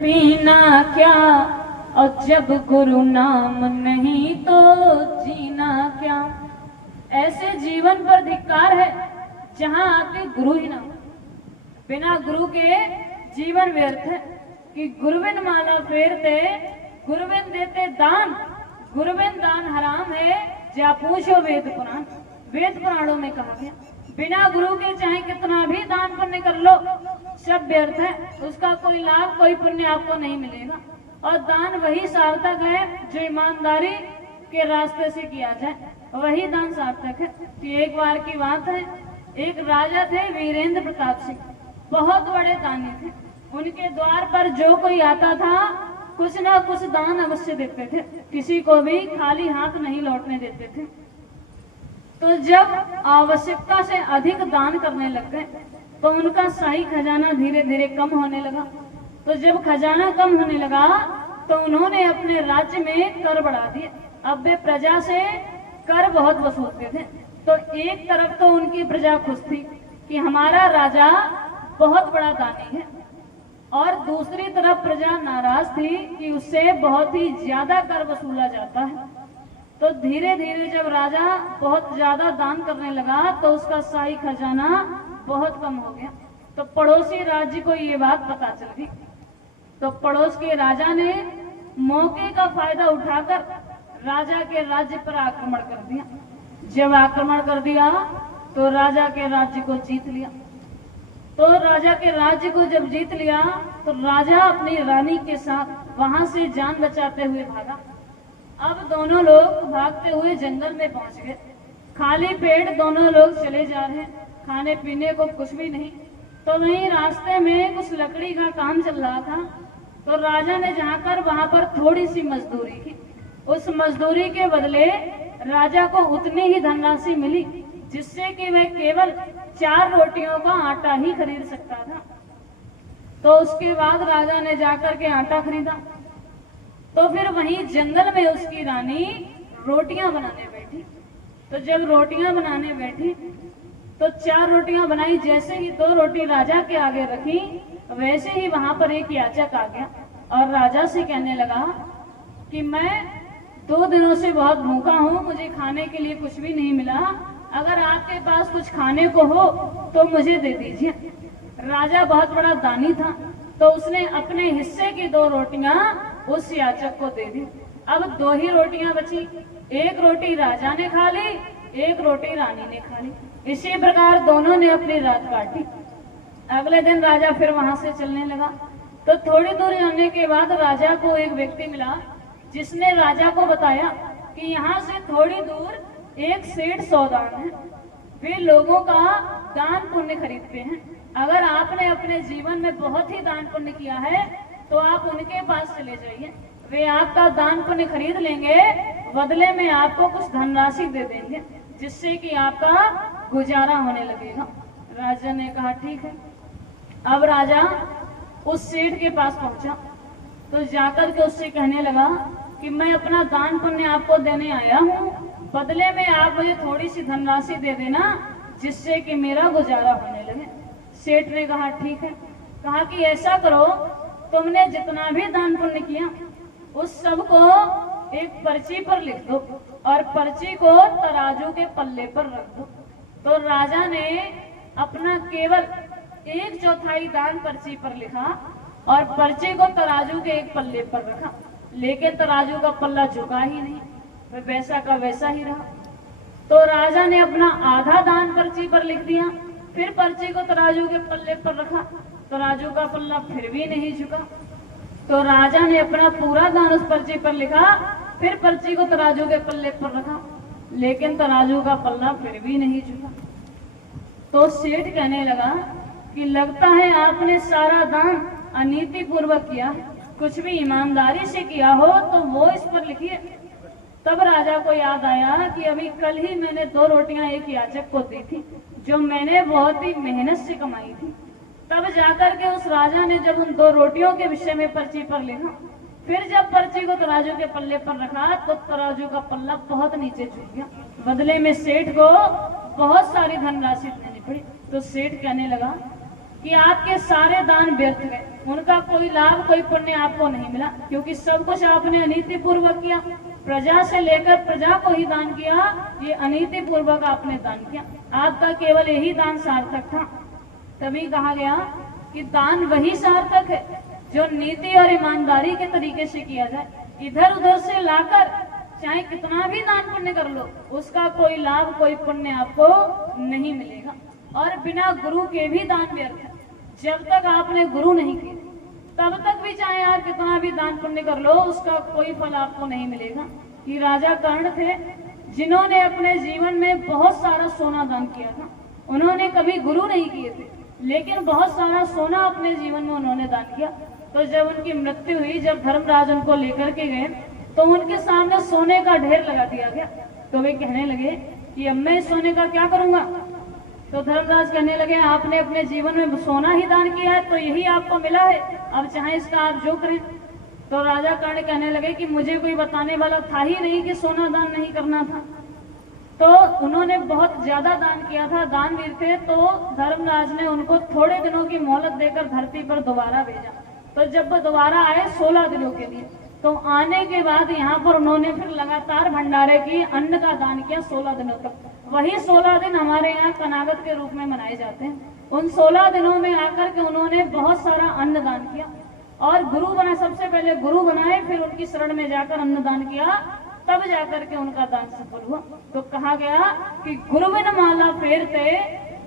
पीना क्या और जब गुरु नाम नहीं तो जीना क्या। ऐसे जीवन पर धिक्कार है जहां आपके गुरु ही ना हो। बिना गुरु के जीवन व्यर्थ है कि गुरुविन माला फेरते गुरुविन देते दान, गुरुविन दान हराम है जा पूछो वेद पुराण। वेद पुराणों में कहा गया बिना गुरु के चाहे कितना भी दान पुण्य कर लो सब व्यर्थ है, उसका कोई लाभ कोई पुण्य आपको नहीं मिलेगा। और दान वही सार्थक है जो ईमानदारी के रास्ते से किया जाए, वही दान सार्थक है। तो एक बार की बात है, एक राजा थे वीरेंद्र प्रताप सिंह, बहुत बड़े दानी थे। उनके द्वार पर जो कोई आता था कुछ ना कुछ दान अवश्य देते थे, किसी को भी खाली हाथ नहीं लौटने देते थे। तो जब आवश्यकता से अधिक दान करने लग गए तो उनका शाही खजाना धीरे धीरे कम होने लगा। तो जब खजाना कम होने लगा तो उन्होंने अपने राज्य में कर बढ़ा दिए। अब वे प्रजा से कर बहुत वसूलते थे। तो एक तरफ तो उनकी प्रजा खुश थी कि हमारा राजा बहुत बड़ा दानी है, और दूसरी तरफ प्रजा नाराज थी कि उससे बहुत ही ज्यादा कर वसूला जाता है। तो धीरे धीरे जब राजा बहुत ज्यादा दान करने लगा तो उसका शाही खजाना बहुत कम हो गया। तो पड़ोसी राज्य को ये बात पता चल गई। तो पड़ोस के राजा ने मौके का फायदा उठाकर राजा के राज्य पर आक्रमण कर दिया। जब आक्रमण कर दिया तो राजा के राज्य को जीत लिया। तो राजा के राज्य को जब जीत लिया तो राजा अपनी रानी के साथ वहां से जान बचाते हुए भागा। अब दोनों लोग भागते हुए जंगल में पहुंच गए। खाली पेट दोनों लोग चले जा रहे हैं, खाने पीने को कुछ भी नहीं। तो वहीं रास्ते में कुछ लकड़ी का काम चल रहा था। तो राजा ने जाकर वहां पर थोड़ी सी मजदूरी की। उस मजदूरी के बदले राजा को उतनी ही धनराशि मिली जिससे कि वह केवल 4 रोटियों का आटा ही खरीद सकता था। तो उसके बाद राजा ने जाकर के आटा खरीदा। तो फिर वहीं जंगल में उसकी रानी रोटियां बनाने बैठी। तो जब रोटियां बनाने बैठी तो 4 रोटियां बनाई। जैसे ही 2 रोटी राजा के आगे रखी वैसे ही वहां पर एक याचक आ गया और राजा से कहने लगा कि मैं 2 दिनों से बहुत भूखा हूँ, मुझे खाने के लिए कुछ भी नहीं मिला। अगर आपके पास कुछ खाने को हो तो मुझे दे दीजिए। राजा बहुत बड़ा दानी था तो उसने अपने हिस्से की 2 रोटियां उस याचक को दे दी। अब 2 ही रोटियां बची। एक रोटी राजा ने खा ली, एक रोटी रानी ने खा ली। इसी प्रकार दोनों ने अपनी रात काटी। अगले दिन राजा फिर वहां से चलने लगा। तो थोड़ी दूर जाने के बाद राजा को एक व्यक्ति मिला जिसने राजा को बताया कि यहाँ से थोड़ी दूर एक सेठ सौदान है, वे लोगों का दान पुण्य खरीदते हैं। अगर आपने अपने जीवन में बहुत ही दान पुण्य किया है तो आप उनके पास चले जाइए, वे आपका दान पुण्य खरीद लेंगे, बदले में आपको कुछ धनराशि दे देंगे जिससे कि आपका गुजारा होने लगेगा। राजा ने कहा ठीक है। अब राजा उस सेठ के पास पहुंचा तो जाकर के उससे कहने लगा कि मैं अपना दान पुण्य आपको देने आया हूँ, बदले में आप मुझे थोड़ी सी धनराशि दे देना जिससे कि मेरा गुजारा होने लगे। सेठ ने कहा ठीक है। कहा कि ऐसा करो, तुमने जितना भी दान पुण्य किया उस सब को एक पर्ची पर लिख दो और पर्ची को तराजू के पल्ले पर रख दो। तो राजा ने अपना केवल 1/4 दान पर्ची पर लिखा और पर्ची को तराजू के एक पल्ले पर रखा, लेकिन तराजू का पल्ला झुका ही नहीं, वह वैसा का वैसा ही रहा। तो राजा ने अपना आधा दान पर्ची पर लिख दिया, फिर पर्ची को तराजू के पल्ले पर रखा, तराजू का पल्ला फिर भी नहीं झुका। तो राजा ने अपना पूरा दान उस पर्ची पर लिखा, फिर पर्ची को तराजू के पल्ले पर रखा, लेकिन तराजू का पल्ला फिर भी नहीं झुका। तो सेठ कहने लगा कि लगता है आपने सारा दान अनीति पूर्वक किया, कुछ भी ईमानदारी से किया हो तो वो इस पर लिखिए। तब राजा को याद आया कि अभी कल ही मैंने 2 रोटियां एक याचक को दी थी जो मैंने बहुत ही मेहनत से कमाई थी। तब जाकर के उस राजा ने जब उन 2 रोटियों के विषय में पर्ची पर लिखा, फिर जब पर्ची को तराजू के पल्ले पर रखा तो तराजू का पल्ला बहुत नीचे झुक गया। बदले में सेठ को बहुत सारी धनराशि देनी पड़ी। तो सेठ कहने लगा कि आपके सारे दान व्यर्थ गए, उनका कोई लाभ कोई पुण्य आपको नहीं मिला, क्योंकि सब कुछ आपने अनीति पूर्वक किया, प्रजा से लेकर प्रजा को ही दान किया, ये अनीति पूर्वक आपने दान किया, आपका केवल यही दान सार्थक था। तभी कहा गया कि दान वही सार्थक है जो नीति और ईमानदारी के तरीके से किया जाए। इधर उधर से लाकर चाहे कितना भी दान पुण्य कर लो, उसका कोई लाभ कोई पुण्य आपको नहीं मिलेगा। और बिना गुरु के भी दान व्यर्थ है। जब तक आपने गुरु नहीं किए तब तक भी चाहे आप कितना भी दान पुण्य कर लो, उसका कोई फल आपको नहीं मिलेगा। कि राजा कर्ण थे जिन्होंने अपने जीवन में बहुत सारा सोना दान किया था, उन्होंने कभी गुरु नहीं किए थे, लेकिन बहुत सारा सोना अपने जीवन में उन्होंने दान किया। तो जब उनकी मृत्यु हुई, जब धर्मराज उनको लेकर के गए, तो उनके सामने सोने का ढेर लगा दिया गया। तो वे कहने लगे कि अब मैं सोने का क्या करूंगा। तो धर्मराज कहने लगे आपने अपने जीवन में सोना ही दान किया है, तो यही आपको मिला है, अब चाहे इसका आप जो करें। तो राजा कर्ण कहने लगे कि मुझे कोई बताने वाला था ही नहीं कि सोना दान नहीं करना था। तो उन्होंने बहुत ज्यादा दान किया था, दानवीर थे। तो धर्मराज ने उनको थोड़े दिनों की मोहलत देकर धरती पर दोबारा भेजा। तो जब वो दोबारा आए 16 दिनों के लिए, तो आने के बाद यहाँ पर उन्होंने फिर लगातार भंडारे की, अन्न का दान किया 16 दिनों तक। वही 16 दिन हमारे यहाँ कनागत के रूप में मनाए जाते हैं। उन 16 दिनों में आकर के उन्होंने बहुत सारा अन्न दान किया और गुरु बना, सबसे पहले गुरु बनाए, फिर उनकी शरण में जाकर अन्न दान किया, तब जाकर के उनका दान सफल हुआ। तो कहा गया कि गुरुबिन माला फेरते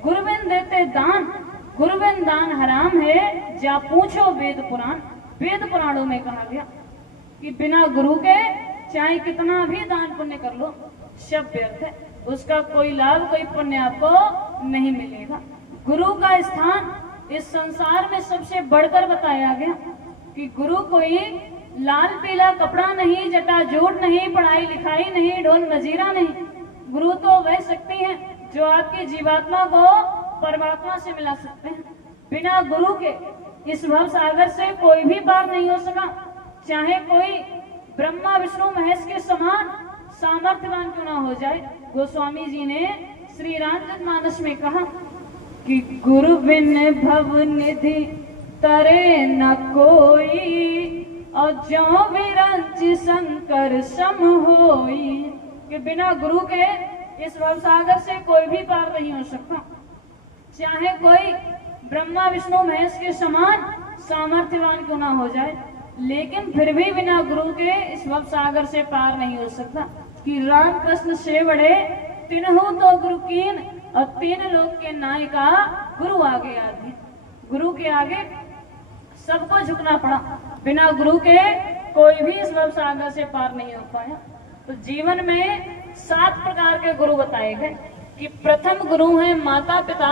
गुरुबिन देते दान, गुरुबिन दान हराम है, जा पूछो वेद पुराण। वेद पुराणों में कहा गया कि बिना गुरु के चाहे कितना भी दान पुण्य कर लो, सब व्यर्थ है, उसका कोई लाभ कोई पुण्य आपको नहीं मिलेगा। गुरु का स्थान इस संसार में सबसे बढ़कर बताया गया कि गुरु कोई लाल पीला कपड़ा नहीं, जटाजूट नहीं, पढ़ाई लिखाई नहीं, ढोल मजीरा नहीं। गुरु तो वह शक्ति है जो आपकी जीवात्मा को परमात्मा से मिला सकते हैं। बिना गुरु के इस भव सागर से कोई भी पार नहीं हो सका, चाहे कोई ब्रह्मा विष्णु महेश के समान सामर्थ्यवान क्यों ना हो जाए। गोस्वामी जी ने श्री रामचरितमानस में कहा कि गुरु बिन भव निधि तरे न कोई, और जो विरंच शंकर सम होई। कि बिना गुरु के इस भव सागर से कोई भी पार नहीं हो सकता, चाहे कोई ब्रह्मा विष्णु महेश के समान सामर्थ्यवान क्यों ना हो जाए, लेकिन फिर भी बिना गुरु के इस भव सागर से पार नहीं हो सकता। कि राम कृष्ण से बड़े तिन्हु तो गुरु कीन, और 3 लोक के नायिका गुरु आगे आगे। गुरु के आगे सबको झुकना पड़ा, बिना गुरु के कोई भी इस भव सागर से पार नहीं हो पाया। तो जीवन में 7 प्रकार के गुरु बताए गए कि प्रथम गुरु है माता पिता,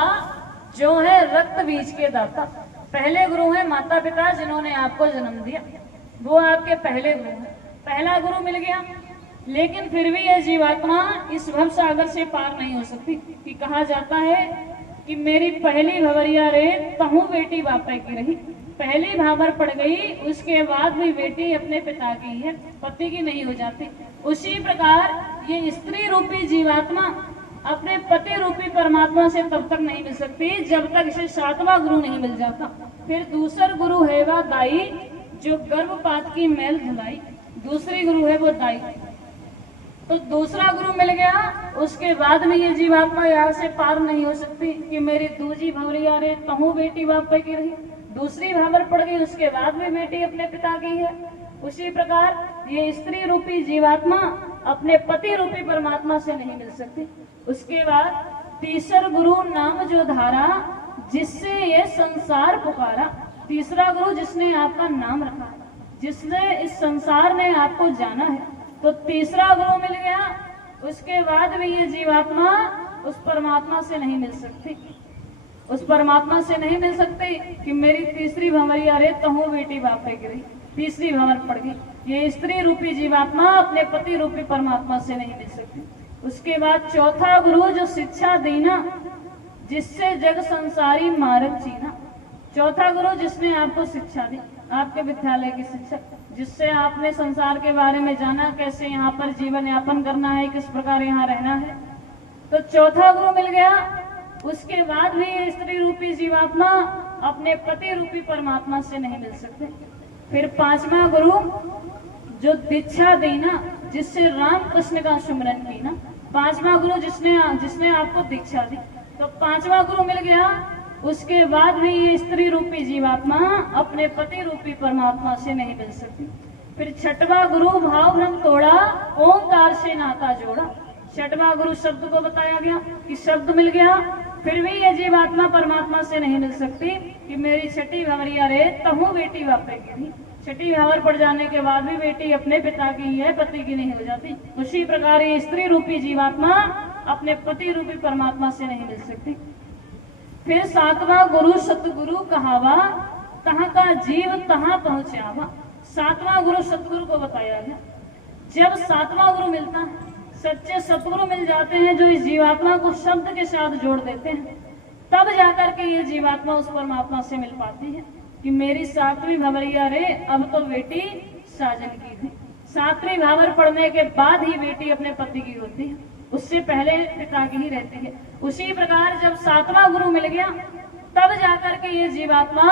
जो है रक्त बीज के दाता। पहले गुरु है माता पिता जिन्होंने आपको जन्म दिया, वो आपके पहले गुरु हैं। पहला गुरु मिल गया, लेकिन फिर भी यह जीवात्मा इस भव सागर से पार नहीं हो सकती। कि कहा जाता है कि मेरी पहली भंवरिया रे तहु बेटी बापे की रही। पहली भावर पड़ गई, उसके बाद भी बेटी अपने पिता की है, पति की नहीं हो जाती। उसी प्रकार ये स्त्री रूपी जीवात्मा अपने पति रूपी परमात्मा से तब तक नहीं मिल सकती जब तक इसे 7वां गुरु नहीं मिल जाता। फिर दूसरा गुरु है वह दाई, जो गर्भपात की मैल धुलाई। दूसरी गुरु है वो दाई। तो दूसरा गुरु मिल गया, उसके बाद में ये जीवात्मा यहाँ से पार नहीं हो सकती कि मेरी दूजी भंवरिया रे तहु बेटी बापे की रही। दूसरी भावर पड़ गई, उसके बाद में बेटी अपने पिता की है। उसी प्रकार ये स्त्री रूपी जीवात्मा अपने पति रूपी परमात्मा से नहीं मिल सकती। उसके बाद तीसरा गुरु नाम जो धारा, जिससे ये संसार पुकारा। तीसरा गुरु जिसने आपका नाम रखा, जिसने इस संसार ने आपको जाना है, तो तीसरा गुरु मिल गया। उसके बाद भी ये जीवात्मा उस परमात्मा से नहीं मिल सकती, उस परमात्मा से नहीं मिल सकती कि मेरी तीसरी भंवरिया रे तहु बेटी बापे की रही। तीसरी भंवर पड़ गई, ये स्त्री रूपी जीवात्मा अपने पति रूपी परमात्मा से नहीं मिल सकती। उसके बाद चौथा गुरु जो शिक्षा देना, जिससे जग संसारी मार्ग चीना। चौथा गुरु जिसने आपको शिक्षा दी, आपके विद्यालय की शिक्षा, जिससे आपने संसार के बारे में जाना, कैसे यहाँ पर जीवन यापन करना है, किस प्रकार यहाँ रहना है। तो चौथा गुरु मिल गया। उसके बाद भी ये स्त्री रूपी जीवात्मा अपने पति रूपी परमात्मा से नहीं मिल सकते। फिर पांचवा गुरु जो दीक्षा दी ना, जिससे राम कृष्ण का सुमिरन की ना, पांचवा गुरु जिसने आपको दीक्षा दी, तो पांचवा गुरु मिल गया। उसके बाद भी ये स्त्री रूपी जीवात्मा अपने पति रूपी परमात्मा से नहीं मिल सकती। फिर छठवा गुरु भाव भ्रम तोड़ा, ओंकार से नाता जोड़ा। छठवा गुरु शब्द को बताया गया कि शब्द मिल गया, फिर भी ये जीवात्मा परमात्मा से नहीं मिल सकती कि मेरी छठी भंवरिया रे तहु बेटी वापे की। छठी भंवर पड़ जाने के बाद भी बेटी अपने पिता की है, पति की नहीं हो जाती। उसी प्रकार ये स्त्री रूपी जीवात्मा अपने पति रूपी परमात्मा से नहीं मिल सकती। फिर सातवां गुरु सतगुरु कहावा, तहां का जीव तहां पहुंचावा। सातवां गुरु सतगुरु को बताया गया। जब सातवां गुरु मिलता है, सच्चे सतगुरु मिल जाते हैं जो इस जीवात्मा को शब्द के साथ जोड़ देते हैं, तब जाकर के ये जीवात्मा उस परमात्मा से मिल पाती है कि मेरी सातवीं भंवरिया रे अब तो बेटी साजन की थी। सातवीं भावर पढ़ने के बाद ही बेटी अपने पति की होती है, उससे पहले पिता की ही रहती है। उसी प्रकार जब सातवां गुरु मिल गया, तब जाकर के ये जीवात्मा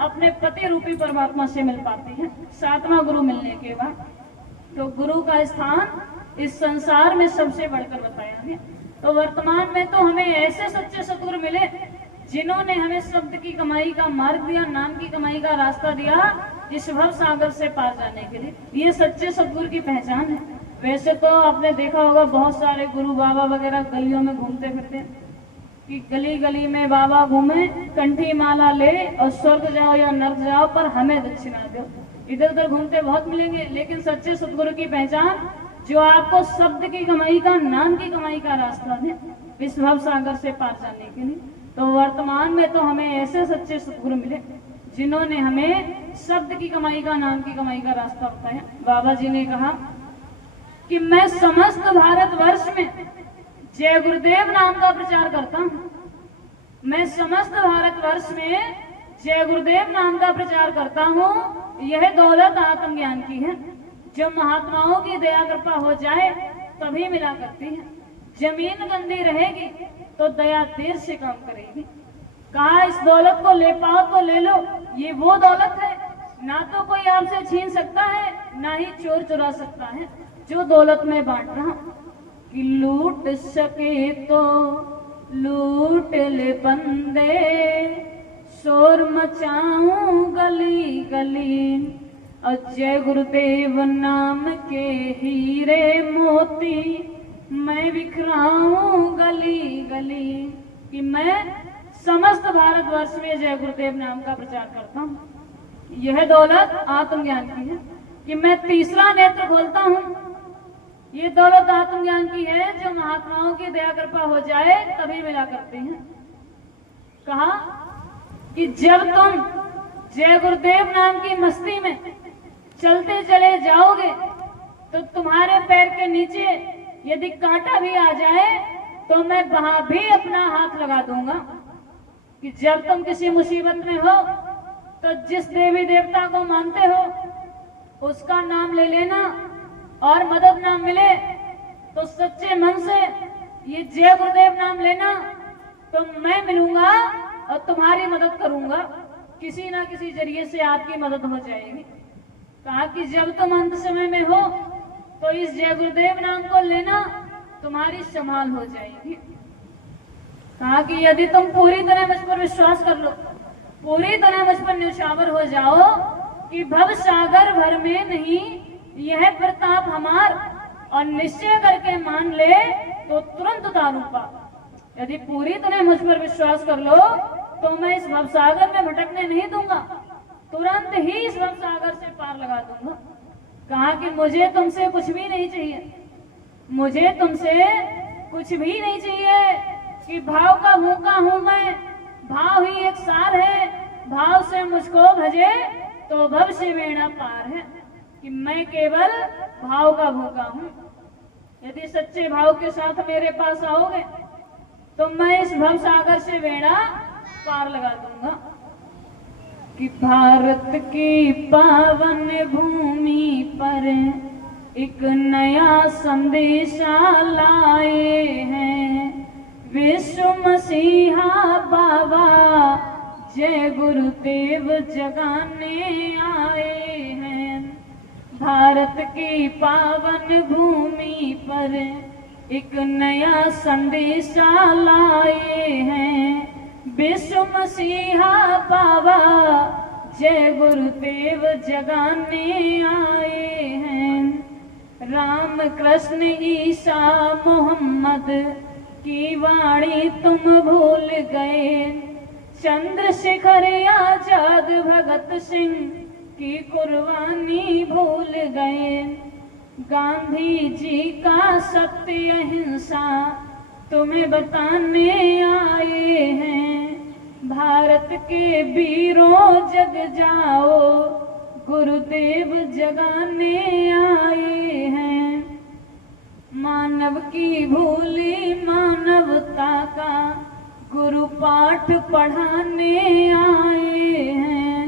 अपने पति रूपी परमात्मा से मिल पाती है। सातवां गुरु मिलने के बाद तो गुरु का स्थान इस संसार में सबसे बढ़कर बताया है। तो वर्तमान में तो हमें ऐसे सच्चे सतगुरु मिले जिन्होंने हमें शब्द की कमाई का मार्ग दिया, नाम की कमाई का रास्ता दिया, इस भव सागर से पार जाने के लिए। ये सच्चे सतगुरु की पहचान है। वैसे तो आपने देखा होगा बहुत सारे गुरु बाबा वगैरह गलियों में घूमते फिरते कि गली गली में बाबा घूमे, कंठी माला ले और स्वर्ग जाओ या नर्क जाओ पर हमें दक्षिणा दो। इधर उधर घूमते बहुत मिलेंगे, लेकिन सच्चे सतगुरु की पहचान जो आपको शब्द की कमाई का, नाम की कमाई का रास्ता दे इस भव सागर से पार जाने के लिए। तो वर्तमान में तो हमें ऐसे सच्चे सतगुरु मिले जिन्होंने हमें शब्द की कमाई का, नाम की कमाई का रास्ता बताया। बाबा जी ने कहा कि मैं समस्त भारतवर्ष में जय गुरुदेव नाम का प्रचार करता हूँ। मैं समस्त भारतवर्ष में जय गुरुदेव नाम का प्रचार करता हूँ। यह दौलत आत्मज्ञान की है जो महात्माओं की दया कृपा हो जाए तभी मिला करती है। जमीन गंदी रहेगी तो दया देर से काम करेगी। कहा इस दौलत को ले पाओ तो ले लो, ये वो दौलत है ना तो कोई आपसे छीन सकता है, ना ही चोर चुरा सकता है जो दौलत में बांट रहा। कि लूट सके तो लूट ले बंदे, शोर मचाऊं गली गली, और जय गुरुदेव नाम के हीरे मोती मैं बिखराऊं गली गली। कि मैं समस्त भारतवर्ष में जय गुरुदेव नाम का प्रचार करता हूँ। यह दौलत आत्मज्ञान की है। कि मैं तीसरा नेत्र खोलता हूँ, ये दौलत आत्मज्ञान की है जो महात्माओं की दया कृपा हो जाए तभी मिला करती है। कहा कि जब तुम जय गुरुदेव नाम की मस्ती में चलते चले जाओगे तो तुम्हारे पैर के नीचे यदि कांटा भी आ जाए तो मैं वहां भी अपना हाथ लगा दूंगा। कि जब तुम किसी मुसीबत में हो तो जिस देवी देवता को मानते हो उसका नाम ले लेना, और मदद ना मिले तो सच्चे मन से ये जय गुरुदेव नाम लेना, तो मैं मिलूंगा और तुम्हारी मदद करूंगा। किसी ना किसी जरिए से आपकी मदद हो जाएगी। कहा कि जब तुम अंत समय में हो तो इस जय गुरुदेव नाम को लेना, तुम्हारी संभाल हो जाएगी। कहा कि यदि तुम पूरी तरह मुझ पर विश्वास कर लो, पूरी तरह मुझ पर न्यौछावर हो जाओ कि भव सागर भर में नहीं यह प्रताप हमार, और निश्चय करके मान ले तो तुरंत उतारू पार। यदि पूरी तरह मुझ पर विश्वास कर लो तो मैं इस भवसागर में भटकने नहीं दूंगा, तुरंत ही इस भवसागर से पार लगा दूंगा। कहा कि मुझे तुमसे कुछ भी नहीं चाहिए, मुझे तुमसे कुछ भी नहीं चाहिए। कि भाव का भूखा हूं मैं, भाव ही एक सार है, भाव से मुझको भजे तो भव से बेड़ा पार है। कि मैं केवल भाव का भूखा हूं। यदि सच्चे भाव के साथ मेरे पास आओगे तो मैं इस भव सागर से बेड़ा पार लगा दूंगा। कि भारत की पावन भूमि पर एक नया संदेशा लाए हैं, विश्व मसीहा बाबा जय गुरुदेव जगाने आए हैं। भारत की पावन भूमि पर एक नया संदेशा लाए हैं। विश्व मसीहा बाबा जय गुरुदेव जगाने आए हैं। राम कृष्ण ईसा मोहम्मद की वाणी तुम भूल गए। चंद्रशेखर आजाद भगत सिंह की कुर्बानी भूल गए। गांधी जी का सत्य अहिंसा तुम्हें बताने आए हैं। भारत के वीरों जग जाओ गुरुदेव जगाने आए हैं। मानव की भूली मानवता का गुरु पाठ पढ़ाने आए हैं।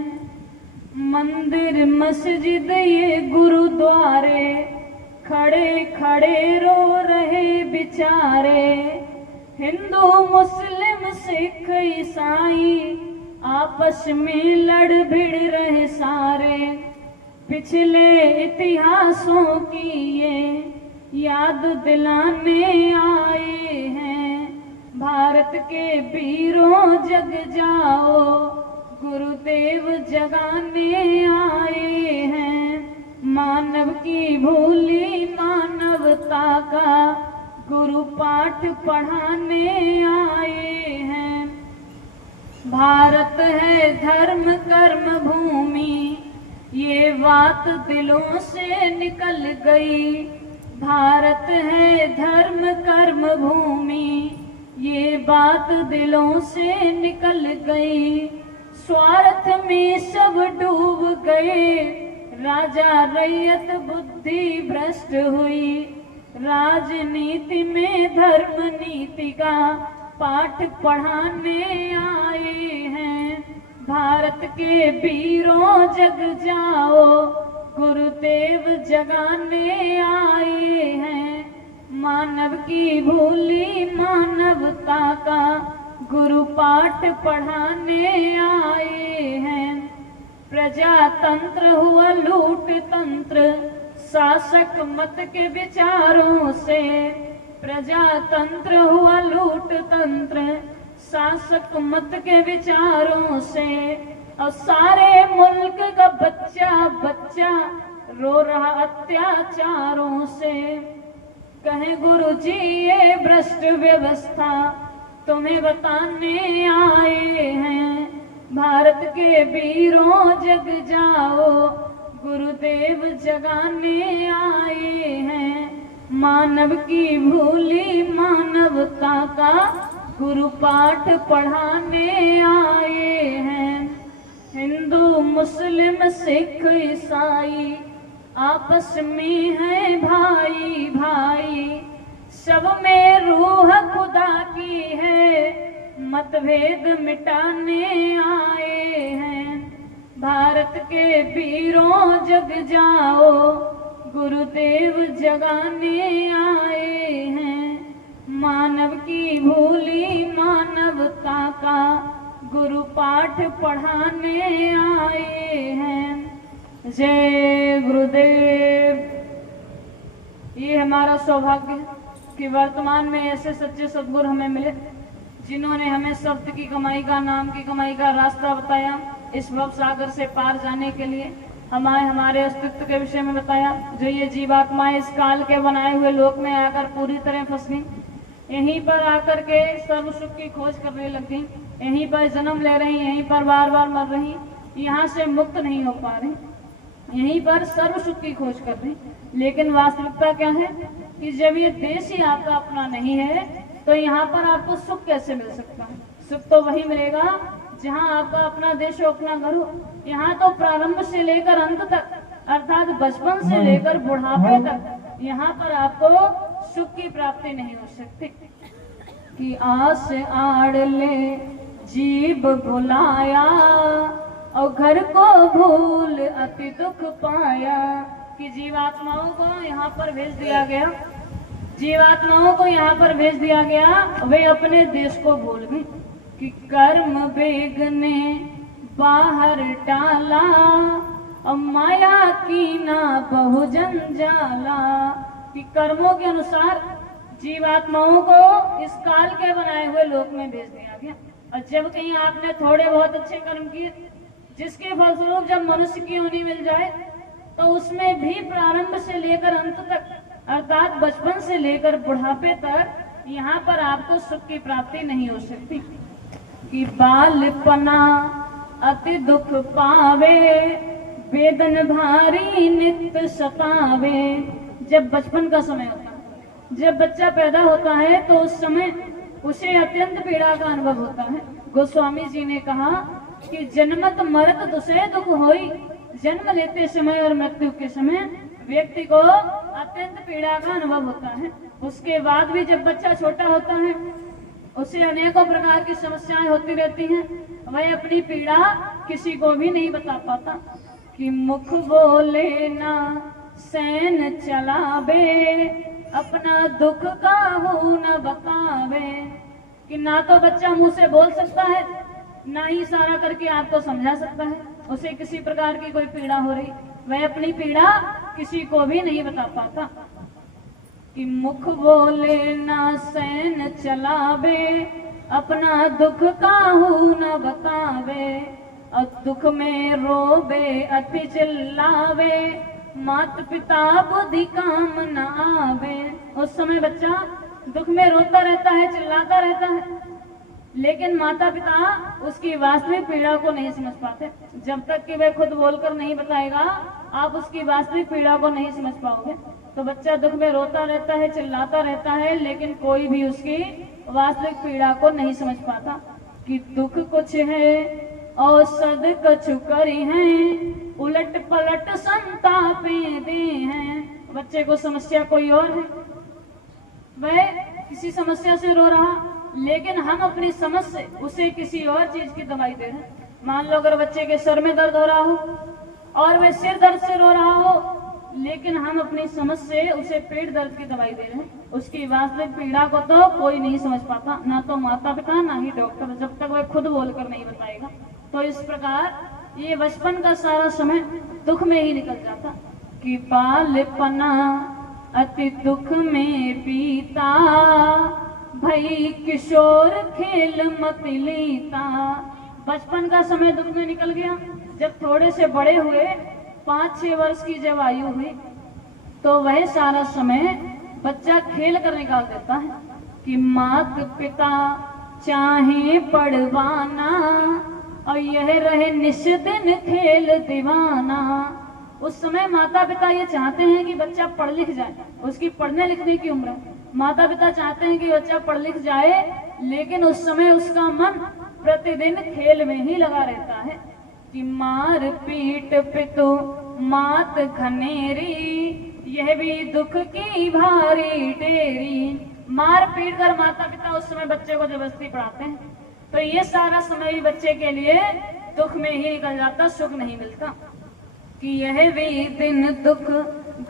मंदिर मस्जिद ये गुरुद्वारे खड़े खड़े रो रहे बेचारे। हिंदू मुस्लिम सिख ईसाई आपस में लड़ भिड़ रहे सारे। पिछले इतिहासों की ये याद दिलाने आए हैं। भारत के वीरों जग जाओ गुरुदेव जगाने आए हैं। मानव की भूली मानवता का गुरु पाठ पढ़ाने आए हैं। भारत है धर्म कर्म भूमि ये बात दिलों से निकल गई। भारत है धर्म कर्म भूमि ये बात दिलों से निकल गई। स्वार्थ में सब डूब गए। राजा रैयत बुद्धि भ्रष्ट हुई। राजनीति में धर्म नीति का पाठ पढ़ाने आए हैं। भारत के वीरों जग जाओ गुरुदेव जगाने आए हैं। मानव की भूली मानवता का गुरु पाठ पढ़ाने आए हैं। प्रजातंत्र हुआ लूट तंत्र शासक मत के विचारों से। प्रजातंत्र हुआ लूट तंत्र शासक मत के विचारों से। और सारे मुल्क का बच्चा बच्चा रो रहा अत्याचारों से। कहे गुरु जी ये भ्रष्ट व्यवस्था तुम्हें बताने आए हैं। भारत के वीरों जग जाओ गुरुदेव जगाने आए हैं। मानव की भूली मानवता का गुरु पाठ पढ़ाने आए हैं। हिंदू मुस्लिम सिख ईसाई आपस में है भाई भाई। सब में रूह खुदा की है मतभेद मिटाने आए हैं। भारत के वीरों जग जाओ गुरुदेव जगाने आए हैं। मानव की भूली मानवता का गुरु पाठ पढ़ाने आए हैं। जय गुरुदेव। ये हमारा सौभाग्य है कि वर्तमान में ऐसे सच्चे सद्गुरु हमें मिले जिन्होंने हमें शब्द की कमाई का नाम की कमाई का रास्ता बताया। इस भव सागर से पार जाने के लिए हमारे अस्तित्व के विषय में बताया। जो ये जीवात्माएं इस काल के बनाए हुए लोक में आकर पूरी तरह फंस गई। यहीं पर आकर के सर्व सुख की खोज करने लग गई। यहीं पर जन्म ले रही, यहीं पर बार बार मर रही, यहाँ से मुक्त नहीं हो पा रही। यहीं पर सर्व सुख की खोज कर रही। लेकिन वास्तविकता क्या है कि जब ये देश ही आपका अपना नहीं है तो यहाँ पर आपको सुख कैसे मिल सकता है। सुख तो वही मिलेगा जहाँ आपका अपना देश हो, अपना घर हो। यहाँ तो प्रारंभ से लेकर अंत तक अर्थात बचपन से लेकर बुढ़ापे तक यहाँ पर आपको सुख की प्राप्ति नहीं हो सकती। कि आस आड़ ले जीव भुलाया और घर को भूल अति दुख पाया। कि जीवात्माओं को यहाँ पर भेज दिया गया जीवात्माओं को यहाँ पर भेज दिया गया, वे अपने देश को भूल गए कि कर्म वेग ने बाहर डाला, और माया की ना बहु जंजाला। कि कर्मों के अनुसार जीवात्माओं को इस काल के बनाए हुए लोक में भेज दिया गया। और जब कहीं आपने थोड़े बहुत अच्छे कर्म किए, जिसके फलस्वरूप जब मनुष्य की योनि मिल जाए, तो उसमें भी प्रारंभ से लेकर अंत तक, अर्थात बचपन से लेकर बुढ़ापे तक यहाँ पर आपको सुख की प्राप्ति नहीं हो सकती। कि बालपना अति दुख पावे, वेदन भारी नित्य सतावे। जब बचपन का समय होता है, जब बच्चा पैदा होता है, तो उस समय उसे अत्यंत पीड़ा का अनुभव होता है। गोस्वामी जी ने कहा कि जन्मत मरत दुसरे दुख होई, जन्म लेते समय और मृत्यु के समय व्यक्ति को अत्यंत पीड़ा का अनुभव होता है। उसके बाद भी जब बच्चा छोटा होता है, उसे अनेकों प्रकार की समस्याएं होती रहती हैं, वह अपनी पीड़ा किसी को भी नहीं बता पाता। कि मुख बोले ना सैन चलावे, अपना दुख काहू न बतावे। कि ना तो बच्चा मुंह से बोल सकता है, ना ही इशारा करके आपको समझा सकता है। उसे किसी प्रकार की कोई पीड़ा हो रही, वह अपनी पीड़ा किसी को भी नहीं बता पाता। कि मुख बोले ना सैन चलावे, अपना दुख काहू न बतावे। और दुख में रोबे अति चिल्लावे, माता पिता बुद्धि काम न आवे। उस समय बच्चा दुख में रोता रहता है, चिल्लाता रहता है, लेकिन माता पिता उसकी वास्तविक पीड़ा को नहीं समझ पाते। जब तक कि वह खुद बोलकर नहीं बताएगा, आप उसकी वास्तविक पीड़ा को नहीं समझ पाओगे। तो बच्चा दुख में रोता रहता है, चिल्लाता रहता है, लेकिन कोई भी उसकी वास्तविक पीड़ा को नहीं समझ पाता। कि दुख कुछ है औसद कछु करी हैं, उलट पलट संतापे दे हैं। बच्चे को समस्या कोई और है, वह किसी समस्या से रो रहा, लेकिन हम अपनी समझ से उसे किसी और चीज की दवाई दे रहे हैं। मान लो अगर बच्चे के सर में दर्द हो रहा हो और वह सिर दर्द से रो रहा हो, लेकिन हम अपनी समझ से उसे पेट दर्द की दवाई दे रहे हैं। उसकी वास्तविक पीड़ा को तो कोई नहीं समझ पाता, ना तो माता पिता ना ही डॉक्टर, जब तक वह खुद बोलकर नहीं बताएगा। तो इस प्रकार ये बचपन का सारा समय दुख में ही निकल जाता। कि बालपना अति दुख में बीता, भई किशोर खेल मत लीता। बचपन का समय दुख में निकल गया। जब थोड़े से बड़े हुए, 5-6 वर्ष की जब आयु हुई, तो वह सारा समय बच्चा खेल कर निकाल देता है। कि माता पिता चाहे पढ़वाना, और यह रहे निष्दिन खेल दीवाना। उस समय माता पिता ये चाहते हैं कि बच्चा पढ़ लिख जाए, उसकी पढ़ने लिखने की उम्र है। माता पिता चाहते हैं कि बच्चा पढ़ लिख जाए, लेकिन उस समय उसका मन प्रतिदिन खेल में ही लगा रहता है। कि मार पीट पितु मात घनेरी, यह भी दुख की भारी डेरी। मार पीट कर माता पिता उस समय बच्चे को जबरदस्ती पढ़ाते हैं, तो ये सारा समय भी बच्चे के लिए दुख में ही निकल जाता, सुख नहीं मिलता। कि यह भी दिन दुख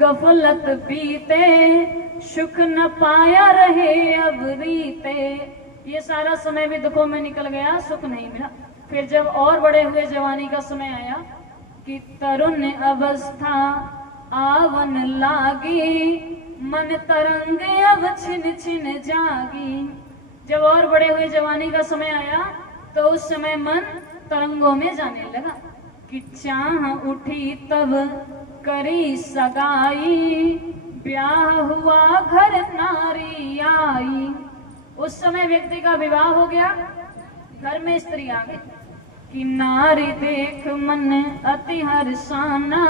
गफलत बीते, सुख न पाया रहे अब रीते। ये सारा समय भी दुखों में निकल गया, सुख नहीं मिला। फिर जब और बड़े हुए, जवानी का समय आया, कि तरुण अवस्था आवन लागी, मन तरंग अब छिन छिन जागी। जब और बड़े हुए, जवानी का समय आया, तो उस समय मन तरंगों में जाने लगा। कि चाह उठी तब करी सगाई, ब्याह हुआ घर नारी आई। उस समय व्यक्ति का विवाह हो गया, घर में स्त्री आ गई। कि नारी देख मन अति हर्षाना,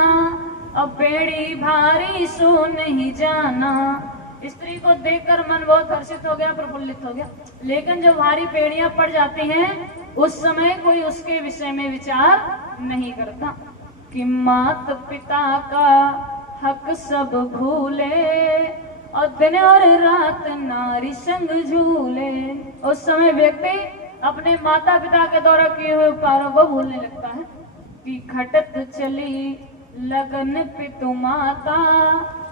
अब बेड़ी भारी सो नहीं जाना। स्त्री को देखकर मन बहुत हर्षित हो गया, प्रफुल्लित हो गया, लेकिन जो भारी पेड़ियां पड़ जाती हैं, उस समय कोई उसके विषय में विचार नहीं करता। कि माता पिता का हक सब भूले, और दिन और रात नारी संग झूले। उस समय व्यक्ति अपने माता पिता के द्वारा किए हुए उपकारों को भूलने लगता है। कि खटत चली लगन पितु माता,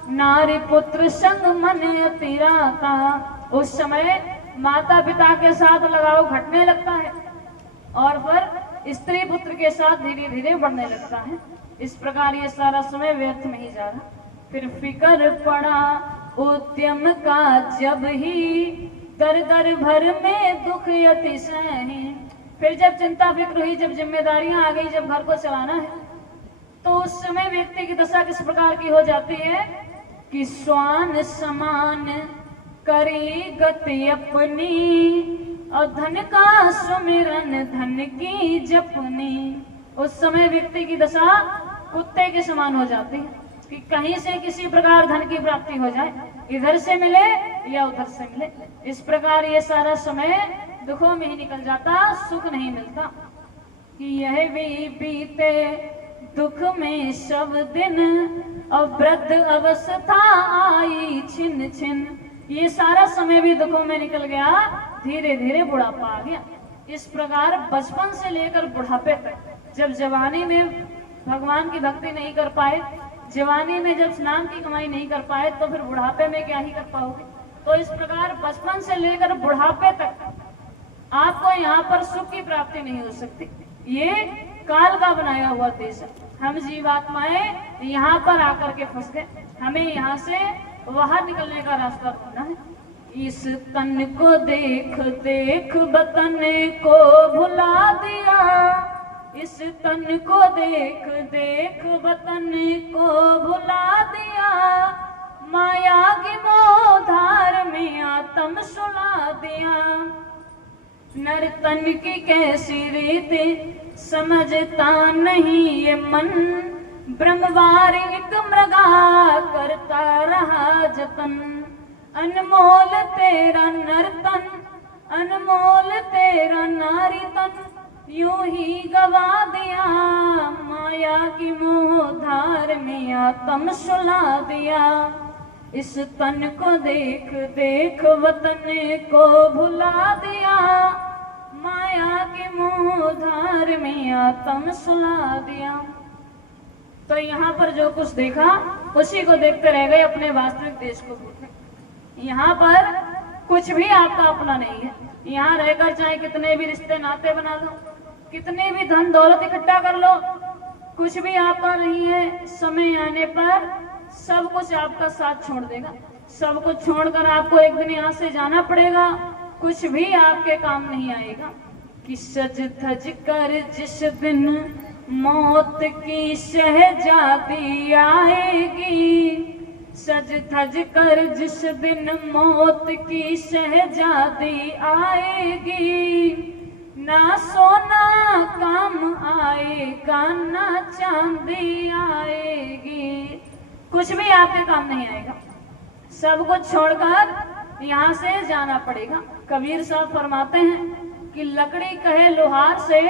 नारी पुत्र संग मन अतिराता। उस समय माता पिता के साथ लगाव घटने लगता है और फिर स्त्री पुत्र के साथ धीरे धीरे बढ़ने लगता है। इस प्रकार ये सारा समय व्यर्थ नहीं जा रहा। फिर फिकर पड़ा उद्यम का जब ही, दर दर भर में दुख अतिशय। फिर जब चिंता फिक्र हुई, जब जिम्मेदारियां आ गई, जब घर को चलाना है, तो उस समय व्यक्ति की दशा किस प्रकार की हो जाती है कि स्वान समान करी गति अपनी, और धन का सुमिरन धन की जपनी। उस समय व्यक्ति की दशा कुत्ते के समान हो जाती है कि कहीं से किसी प्रकार धन की प्राप्ति हो जाए, इधर से मिले या उधर से मिले। इस प्रकार ये सारा समय दुखों में ही निकल जाता, सुख नहीं मिलता। कि यह भी बीते दुख में सब दिन, और वृद्ध अवस्था आई छिन छिन। ये सारा समय भी दुखों में निकल गया, धीरे धीरे बुढ़ापा आ गया। इस प्रकार बचपन से लेकर बुढ़ापे तक, जब जवानी में भगवान की भक्ति नहीं कर पाए, जवानी में जब नाम की कमाई नहीं कर पाए, तो फिर बुढ़ापे में क्या ही कर पाओगे। तो इस प्रकार बचपन से लेकर बुढ़ापे तक आपको यहाँ पर सुख की प्राप्ति नहीं हो सकती। ये काल का बनाया हुआ देश है। हम जीवात्माएं यहाँ पर आकर के फंस गए। हमें यहाँ से बाहर निकलने का रास्ता ढूंढना है। इस तन को देख देख वतन को भुला दिया, इस तन को देख देख वतन को भुला दिया। माया की मोहधार में आत्म सुला दिया। नर तन की कैसी रीति समझता नहीं ये मन, ब्रह्मवार एक मृगा करता रहा जतन। अनमोल तेरा नर्तन, अनमोल तेरा नारी तन, यूं ही गवा दिया। माया की मोहधार में आत्म सुला दिया। इस तन को देख देख वतन को भुला दिया। माया की मोहधार में आत्म सुला दिया। तो यहाँ पर जो कुछ देखा उसी को देखते रह गए, अपने वास्तविक देश को भूल गए। यहाँ पर कुछ भी आपका अपना नहीं है। यहाँ रहकर चाहे कितने भी रिश्ते नाते बना लो, कितनी भी धन दौलत इकट्ठा कर लो, कुछ भी आपका नहीं है। समय आने पर सब कुछ आपका साथ छोड़ देगा। सब कुछ छोड़कर आपको एक दिन यहाँ से जाना पड़ेगा। कुछ भी आपके काम नहीं आएगा। कि सज धज कर जिस दिन मौत की शहजादी आएगी, सज धज कर जिस दिन मौत की शहजादी आएगी। ना सोना काम आएगा, ना चांदी आएगी। कुछ भी आपके काम नहीं आएगा। सब कुछ छोड़कर यहाँ से जाना पड़ेगा। कबीर साहब फरमाते हैं कि लकड़ी कहे लोहार से,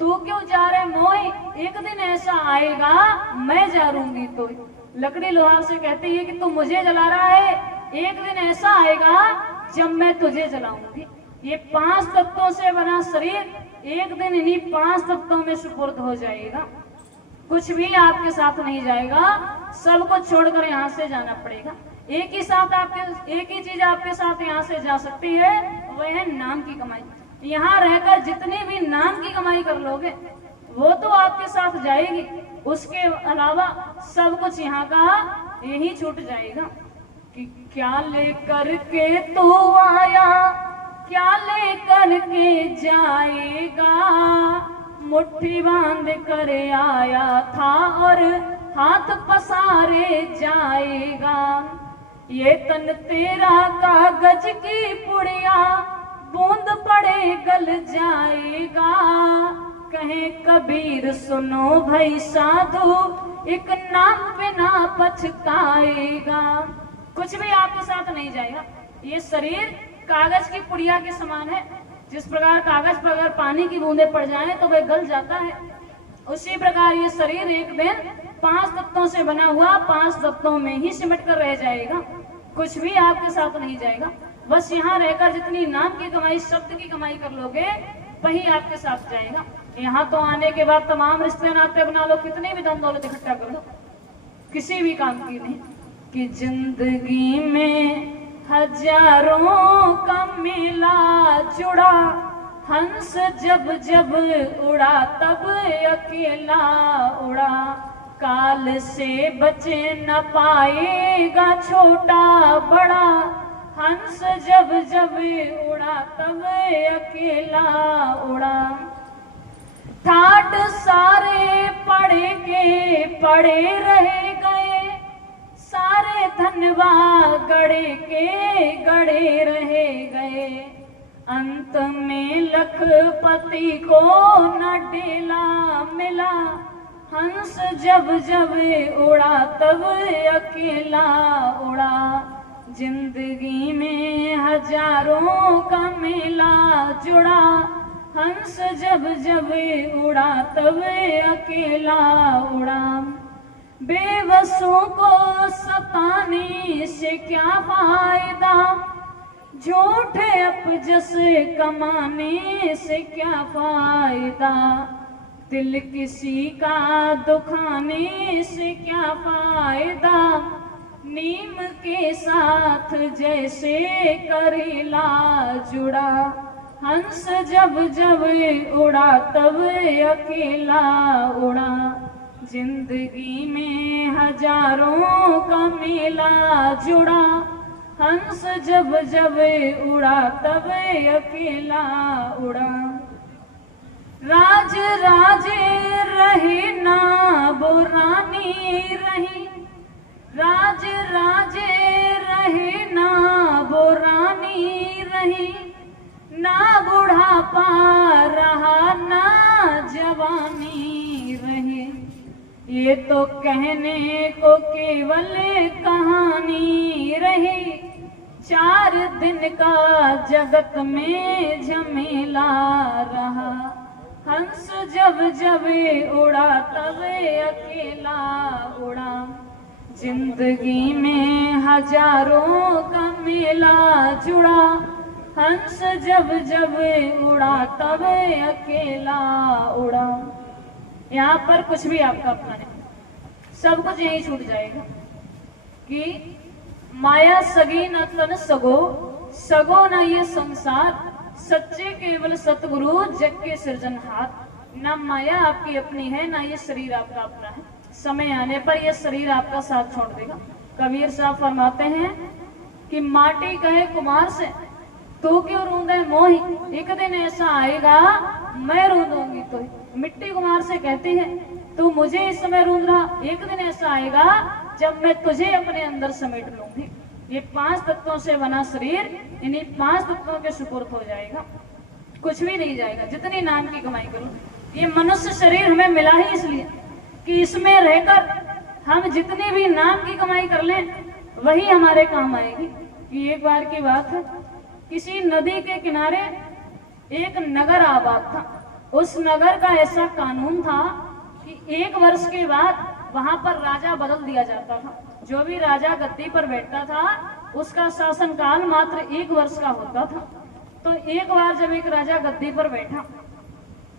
तू क्यों जा रहे मोई, एक दिन ऐसा आएगा मैं जारूंगी तो। लकड़ी लोहार से कहती है कि तू मुझे जला रहा है, एक दिन ऐसा आएगा जब मैं तुझे जलाऊंगी। ये 5 तत्वों से बना शरीर एक दिन इन्हीं 5 तत्वों में सुपुर्द हो जाएगा। कुछ भी आपके साथ नहीं जाएगा। सब कुछ छोड़कर यहाँ से जाना पड़ेगा। एक ही चीज आपके साथ यहाँ से जा सकती है, वह है नाम की कमाई। यहाँ रहकर जितनी भी नाम की कमाई कर लोगे वो तो आपके साथ जाएगी, उसके अलावा सब कुछ यहाँ का यही छूट जाएगा। कि क्या लेकर के तू आया, क्या लेकर के जाएगा। मुट्ठी बांध कर आया था और हाथ पसारे जाएगा। ये तन तेरा कागज की पुड़िया, बूंद पड़े गल जाएगा। कहे कबीर सुनो भाई साधु, एक नाम बिना पछताएगा। कुछ भी आपके साथ नहीं जाएगा। ये शरीर कागज की पुड़िया के समान है। जिस प्रकार कागज पर अगर पानी की बूंदें पड़ जाएं तो वह गल जाता है, उसी प्रकार ये शरीर एक दिन 5 तत्वों से बना हुआ 5 तत्वों में ही सिमट कर रह जाएगा। कुछ भी आपके साथ नहीं जाएगा। बस यहाँ रहकर जितनी नाम की कमाई, शब्द की कमाई कर लोगे वही आपके साथ जाएगा। यहाँ तो आने के बाद तमाम रिश्ते नाते बना लो, कितनी भी धन दौलत इकट्ठा कर लो, किसी भी काम की नहीं। कि जिंदगी में हजारों का मेला जुड़ा, हंस जब जब उड़ा तब अकेला उड़ा। काल से बचे न पाएगा छोटा बड़ा, हंस जब जब उड़ा तब अकेला उड़ा। ठाट सारे पड़े के पड़े रह गए, सारे धनवा गड़े के गड़े रह गए। अंत में लखपति को न डेला मिला, हंस जब जब उड़ा तब अकेला उड़ा। जिंदगी में हजारों का मेला जुड़ा, हंस जब जब उड़ा तब अकेला उड़ा। बेबसों को सताने से क्या फायदा, झूठे अपजस कमाने से क्या फायदा। दिल किसी का दुखाने से क्या फायदा, नीम के साथ जैसे करेला जुड़ा। हंस जब जब उड़ा तब अकेला उड़ा। जिंदगी में हजारों का मेला जुड़ा, हंस जब जब उड़ा तब अकेला उड़ा। राज राजे रहे ना वो रानी रही, राज राजे रहे ना वो रानी रही। ना बुढ़ापा रहा ना जवानी रही, ये तो कहने को केवल कहानी रही। 4 दिन का जगत में झमेला रहा, हंस जब जब उड़ा तब अकेला उड़ा। जिंदगी में हजारों का मेला जुड़ा, हंस जब जब उड़ा तब अकेला उड़ा। यहाँ पर कुछ भी आपका अपना नहीं, सब कुछ यही छूट जाएगा कि माया सगी न तन सगो, सगो न ये संसार, सच्चे केवल सतगुरु जग के सृजनहार। ना माया आपकी अपनी है, ना ये शरीर आपका अपना है। समय आने पर यह शरीर आपका साथ छोड़ देगा। कबीर साहब फरमाते हैं कि माटी कहे कुमार से, तू क्यों रूंदे मोही, एक दिन ऐसा आएगा मैं रूंदूंगी तो। मिट्टी कुमार से कहती है तू मुझे इस समय रूंद रहा, एक दिन ऐसा आएगा जब मैं तुझे अपने अंदर समेट लूंगी। ये 5 तत्वों से बना शरीर इन्हीं 5 तत्वों के सुपुर्द हो जाएगा, कुछ भी नहीं जाएगा जितनी नाम की कमाई करूं। ये मनुष्य शरीर हमें मिला ही इसलिए कि इसमें रहकर हम जितनी भी नाम की कमाई कर लें वही हमारे काम आएगी। कि एक बार की बात है, किसी नदी के किनारे एक नगर आबाद था। उस नगर का ऐसा कानून था कि 1 वर्ष के बाद वहां पर राजा बदल दिया जाता था। जो भी राजा गद्दी पर बैठता था उसका शासनकाल मात्र 1 वर्ष का होता था। तो एक बार जब एक राजा गद्दी पर बैठा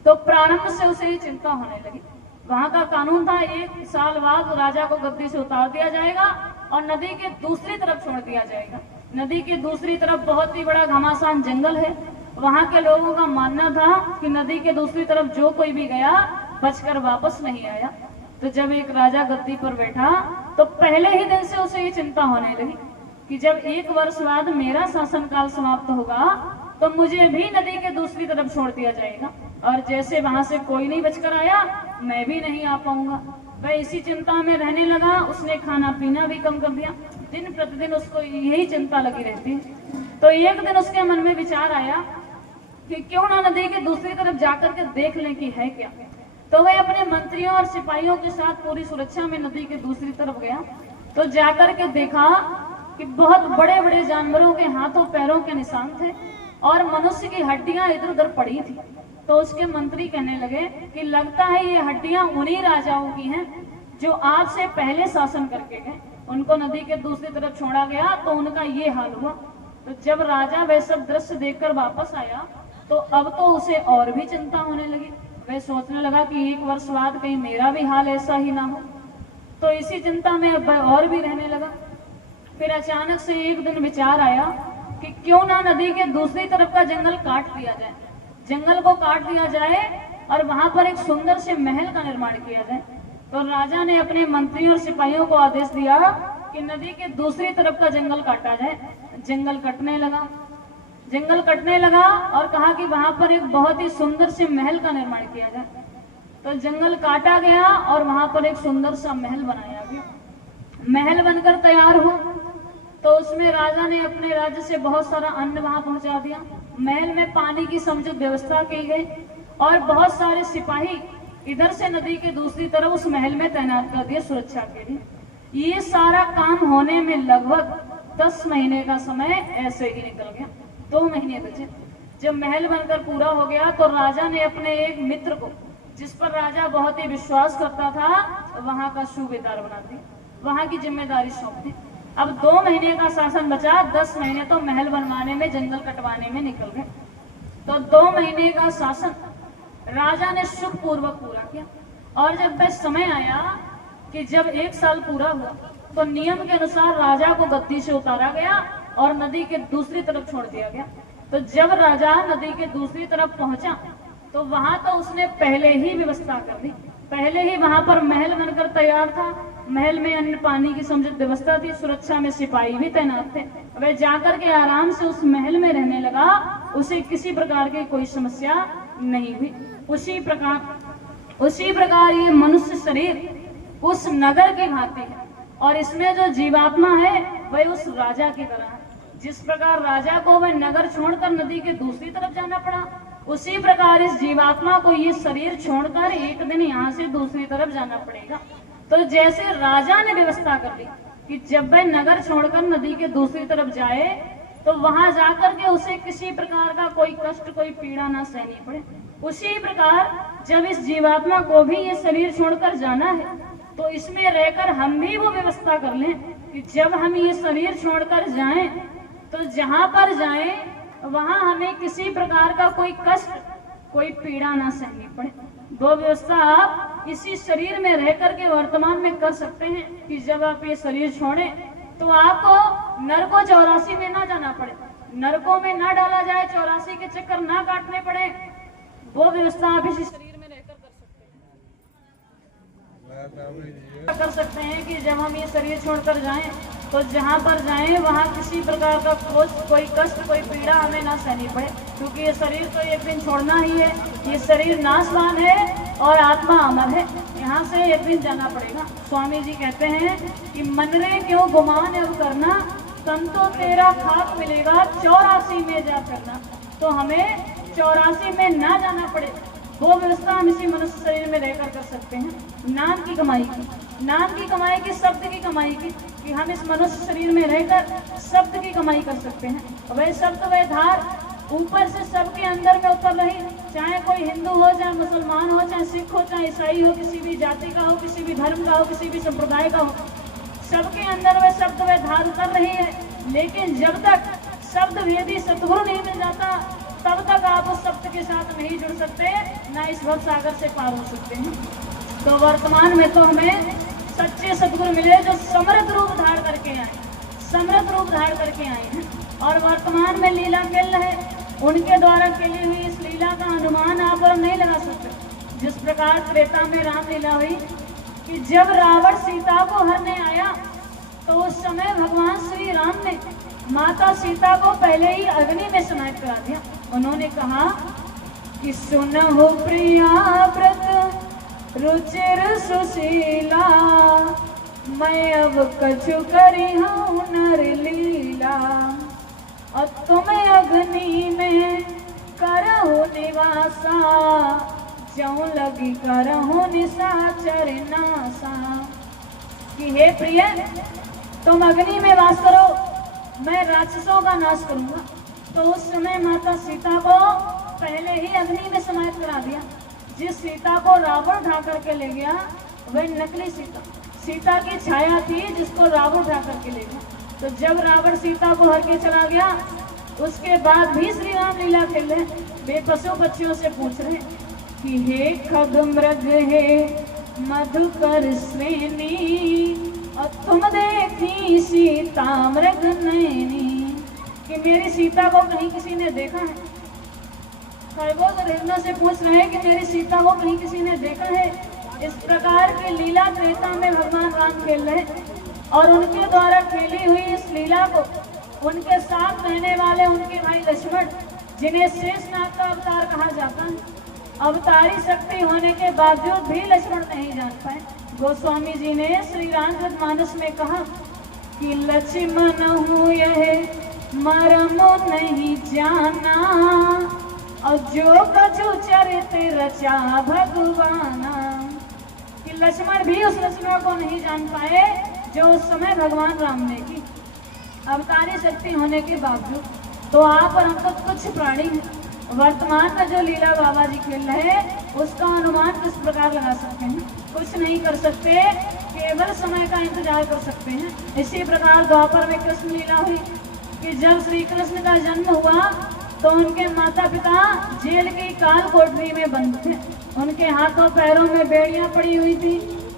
तो प्रारंभ से उसे ही चिंता होने लगी। वहां का कानून था 1 साल बाद राजा को गद्दी से उतार दिया जाएगा और नदी के दूसरी तरफ छोड़ दिया जाएगा। नदी के दूसरी तरफ बहुत ही बड़ा घमासान जंगल है। वहां के लोगों का मानना था कि नदी के दूसरी तरफ जो कोई भी गया बचकर वापस नहीं आया। तो जब एक राजा गद्दी पर बैठा तो पहले ही दिन से उसे ये चिंता होने लगी कि जब 1 वर्ष बाद मेरा शासनकाल समाप्त होगा तो मुझे भी नदी के दूसरी तरफ छोड़ दिया जाएगा और जैसे वहां से कोई नहीं बचकर आया मैं भी नहीं आ पाऊंगा। वह इसी चिंता में रहने लगा। उसने खाना पीना भी कम कर दिया। दिन प्रतिदिन उसको यही चिंता लगी रहती है। तो एक दिन उसके मन में विचार आया कि क्यों ना नदी के दूसरी तरफ जाकर के देख लें कि है क्या। तो वह अपने मंत्रियों और सिपाहियों के साथ पूरी सुरक्षा में नदी के दूसरी तरफ गया। तो जाकर के देखा कि बहुत बड़े बड़े जानवरों के हाथों पैरों के निशान थे और मनुष्य की हड्डियां इधर उधर पड़ी थी। तो उसके मंत्री कहने लगे कि लगता है ये हड्डियां उन्हीं राजाओं की हैं जो आपसे पहले शासन करके गए। उनको नदी के दूसरी तरफ छोड़ा गया तो उनका ये हाल हुआ। तो जब राजा वह सब दृश्य देखकर वापस आया तो अब तो उसे और भी चिंता होने लगी। वह सोचने लगा कि 1 वर्ष बाद कहीं मेरा भी हाल ऐसा ही ना हो। तो इसी चिंता में अब और भी रहने लगा। फिर अचानक से एक दिन विचार आया कि क्यों ना नदी के दूसरी तरफ का जंगल काट दिया जाए, जंगल को काट दिया जाए और वहां पर एक सुंदर से महल का निर्माण किया जाए। तो राजा ने अपने मंत्रियों और सिपाहियों को आदेश दिया कि नदी के दूसरी तरफ का जंगल काटा जाए। जंगल कटने लगा, जंगल कटने लगा और कहा कि वहां पर एक बहुत ही सुंदर से महल का निर्माण किया जाए। तो जंगल काटा गया और वहां पर एक सुंदर सा महल बनाया गया। महल बनकर तैयार हुआ तो उसमें राजा ने अपने राज्य से बहुत सारा अन्न वहां पहुंचा दिया। महल में पानी की समुचित व्यवस्था की गई और बहुत सारे सिपाही इधर से नदी के दूसरी तरफ उस महल में तैनात कर दिए सुरक्षा के लिए। ये सारा काम होने में लगभग 10 महीने का समय ऐसे ही निकल गया। 2 महीने बचे। जब महल बनकर पूरा हो गया तो राजा ने अपने एक मित्र को, जिस पर राजा बहुत ही विश्वास करता था, वहां का सूबेदार बना दिया, वहां की जिम्मेदारी सौंप दी। अब 2 महीने का शासन बचा, 10 महीने तो महल बनवाने में, जंगल कटवाने में निकल गए। तो 2 महीने का शासन राजा ने सुखपूर्वक पूरा किया। और जब वह समय आया कि जब 1 साल पूरा हुआ तो नियम के अनुसार राजा को गद्दी से उतारा गया और नदी के दूसरी तरफ छोड़ दिया गया। तो जब राजा नदी के दूसरी तरफ पहुंचा तो वहां तो उसने पहले ही व्यवस्था कर दी, पहले ही वहां पर महल बनकर तैयार था। महल में अन्न पानी की समुचित व्यवस्था थी, सुरक्षा में सिपाही भी तैनात थे। वह जाकर के आराम से उस महल में रहने लगा, उसे किसी प्रकार की कोई समस्या नहीं हुई। उसी प्रकार ये मनुष्य शरीर उस नगर की भांति है और इसमें जो जीवात्मा है वह उस राजा की तरह है। जिस प्रकार राजा को वह नगर छोड़कर नदी के दूसरी तरफ जाना पड़ा, उसी प्रकार इस जीवात्मा को ये शरीर छोड़कर एक दिन यहाँ से दूसरी तरफ जाना पड़ेगा। तो जैसे राजा ने व्यवस्था कर दी कि जब वह नगर छोड़कर नदी के दूसरी तरफ जाए तो वहां जाकर के उसे किसी प्रकार का कोई कष्ट, कोई पीड़ा ना सहनी पड़े, उसी प्रकार जब इस जीवात्मा को भी ये शरीर छोड़कर जाना है तो इसमें रहकर हम भी वो व्यवस्था कर लें कि जब हम ये शरीर छोड़कर जाएं तो जहां पर जाएं वहां हमें किसी प्रकार का कोई कष्ट, कोई पीड़ा ना सहनी पड़े। वो व्यवस्था आप इसी शरीर में रह करके वर्तमान में कर सकते हैं कि जब आप ये शरीर छोड़ें तो आपको नरकों 84 में ना जाना पड़े, नरकों में ना डाला जाए, 84 के चक्कर ना काटने पड़े। वो व्यवस्था आप इसी शरीर में रहकर कर सकते हैं कि जब हम ये शरीर छोड़कर जाएं तो जहां पर जाएं वहां किसी प्रकार का कोई कष्ट, कोई पीड़ा हमें ना सहनी पड़े, क्योंकि ये शरीर तो एक दिन छोड़ना ही है। ये शरीर नाशवान है और आत्मा अमर है, यहाँ से एक दिन जाना पड़ेगा। स्वामी जी कहते हैं कि मन रे क्यों गुमान अब करना, तन तो तेरा खाक मिलेगा 84 में जा करना। तो हमें 84 में ना जाना पड़े, वो व्यवस्था हम इसी मनुष्य शरीर में रहकर कर सकते हैं। नाम की कमाई की, नाम की कमाई की, शब्द की कमाई की, कि हम इस मनुष्य शरीर में रहकर शब्द की कमाई कर सकते हैं। वह शब्द, वह धार ऊपर से सबके अंदर में उतर रही, चाहे कोई हिंदू हो, चाहे मुसलमान हो, चाहे सिख हो, चाहे ईसाई हो, किसी भी जाति का हो, किसी भी धर्म का हो, किसी भी संप्रदाय का हो, सबके अंदर वह शब्द, वह धार उतर रही है। लेकिन जब तक शब्द भेदी सतगुरु नहीं मिल जाता तब तक आप उस शब्द के साथ नहीं जुड़ सकते, ना इस भव सागर से पार हो सकते हैं। तो वर्तमान में तो हमें सच्चे सतगुरु मिले जो समृद्ध रूप धारण करके आए, समृद्ध रूप धारण करके आए हैं और वर्तमान में लीला खेल रहे। उनके द्वारा खेली हुई इस लीला का अनुमान आप और नहीं लगा सकते। जिस प्रकार त्रेता में रामलीला हुई कि जब रावण सीता को हरने आया तो उस समय भगवान श्री राम ने माता सीता को पहले ही अग्नि में समाहित करा दिया। उन्होंने कहा कि सुनहु प्रिया व्रत रुचिर सुशीला, मैं अब कछु करी हूँ नर लीला, और तुम अग्नि में करहु निवासा, जऊं लगी करहु निशाचर नासा। कि हे प्रिय, तुम अग्नि में वास करो, मैं राक्षसों का नाश करूंगा। तो उस समय माता सीता को पहले ही अग्नि में समाहित करा दिया। जिस सीता को रावण उठा करके ले गया वह नकली सीता, सीता की छाया थी जिसको रावण उठा करके ले गया। तो जब रावण सीता को हर के चला गया उसके बाद भी श्री राम लीला खेल रहे, वे पशु पक्षियों से पूछ रहे कि हे खग मृग, हे मधुकर श्रेणी, और तुम देखी सीता मृग नैनी, कि मेरी सीता को कहीं किसी ने देखा है? खरगोश और हिरणों से पूछ रहे हैं कि मेरी सीता को कहीं किसी ने देखा है? इस प्रकार की लीला त्रेता में भगवान राम खेल रहे, और उनके द्वारा खेली हुई इस लीला को उनके साथ रहने वाले उनके भाई लक्ष्मण, जिन्हें शेषनाग का अवतार कहा जाता है, अवतारी शक्ति होने के बावजूद भी लक्ष्मण नहीं जान पाए। गोस्वामी जी ने श्री रामचरितमानस में कहा कि लक्ष्मण हूँ यह मर्म नहीं जाना, और जो कछु चरित रचा भगवाना, कि लक्ष्मण भी उस रचना को नहीं जान पाए जो उस समय भगवान राम ने की, अवतारी शक्ति होने के बावजूद। तो आप और हम तो कुछ प्राणी हैं। वर्तमान में जो लीला बाबा जी खेल रहे हैं उसका अनुमान किस प्रकार लगा सकते हैं? कुछ नहीं कर सकते, केवल समय का इंतजार कर सकते हैं। इसी प्रकार द्वापर में कृष्ण लीला हुई कि जब श्री कृष्ण का जन्म हुआ तो उनके माता पिता जेल की काल कोठरी में बंद थे। उनके हाथों पैरों में बेड़ियां पड़ी हुई थी,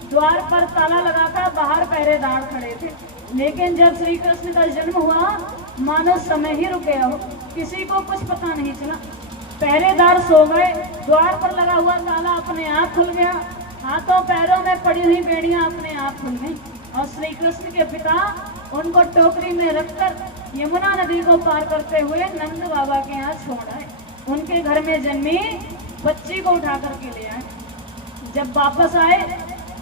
द्वार पर ताला लगाकर बाहर पहरेदार खड़े थे। लेकिन जब श्री कृष्ण का जन्म हुआ मानो समय ही रुक गया हो, किसी को कुछ पता नहीं चला। पहरेदार सो गए, द्वार पर लगा हुआ ताला अपने आप खुल गया, हाथों पैरों में पड़ी हुई बेड़ियां अपने आप खुल गई, और श्री कृष्ण के पिता उनको टोकरी में रखकर यमुना नदी को पार करते हुए नंद बाबा के यहाँ छोड़ आए। उनके घर में जन्मी बच्ची को उठा करके ले आए। जब वापस आए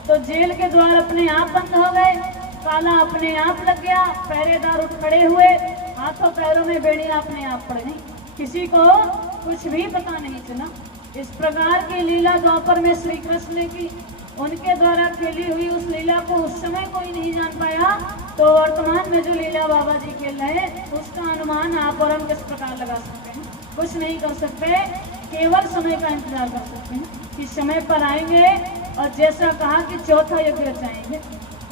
तो जेल के द्वार अपने आप बंद हो गए, ताला अपने आप लग गया, पहरेदार उठ खड़े हुए, हाथों पैरों में बेड़ियां अपने आप पड़ गई, किसी को कुछ भी पता नहीं चला। इस प्रकार की लीला द्वापर में श्री कृष्ण ने की, उनके द्वारा खेली हुई उस लीला को उस समय कोई नहीं जान पाया। तो वर्तमान में जो लीला बाबा जी खेल रहे हैं उसका अनुमान आप और हम किस प्रकार लगा सकते हैं? कुछ नहीं कर सकते, केवल समय का इंतजार कर सकते हैं कि समय पर आएंगे और जैसा कहा कि चौथा यज्ञ रचाएंगे।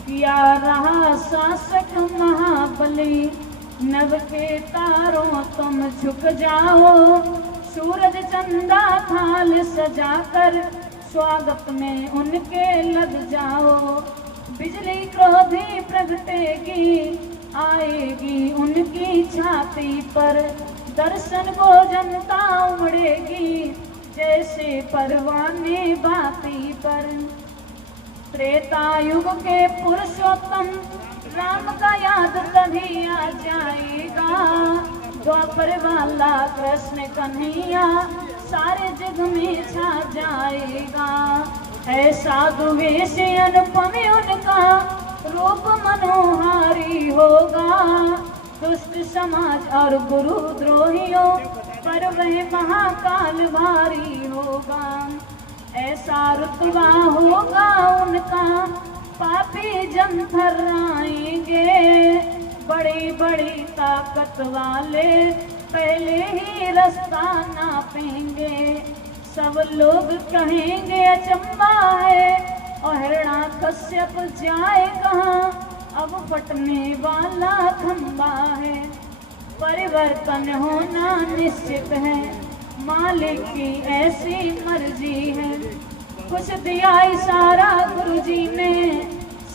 किया रहा शासक महाबली, नभ के तारों तुम झुक जाओ, सूरज चंदा थाल सजाकर स्वागत में उनके लग जाओ, बिजली क्रोधी प्रगटेगी आएगी उनकी छाती पर, दर्शन को जनता उमड़ेगी जैसे परवाने बाती पर। त्रेता युग के पुरुषोत्तम राम का याद तभी आ जाएगा, द्वापर वाला कृष्ण कन्हैया सारे जग में छा जाएगा। ऐसा दुवेश अनुपम उनका रूप मनोहारी होगा, दुष्ट समाज और गुरु द्रोहियों पर वह महाकाल भारी होगा। ऐसा रुतबा होगा उनका पापी जन थर्राएंगे, बड़ी बड़ी ताकत वाले पहले ही रास्ता नापेंगे, सब लोग कहेंगे अचंबा है और हिरण्याकश्यप जाए कहाँ, अब फटने वाला खंबा है। परिवर्तन होना निश्चित है, मालिक की ऐसी मर्जी है। कुछ दिया इशारा गुरु जी ने,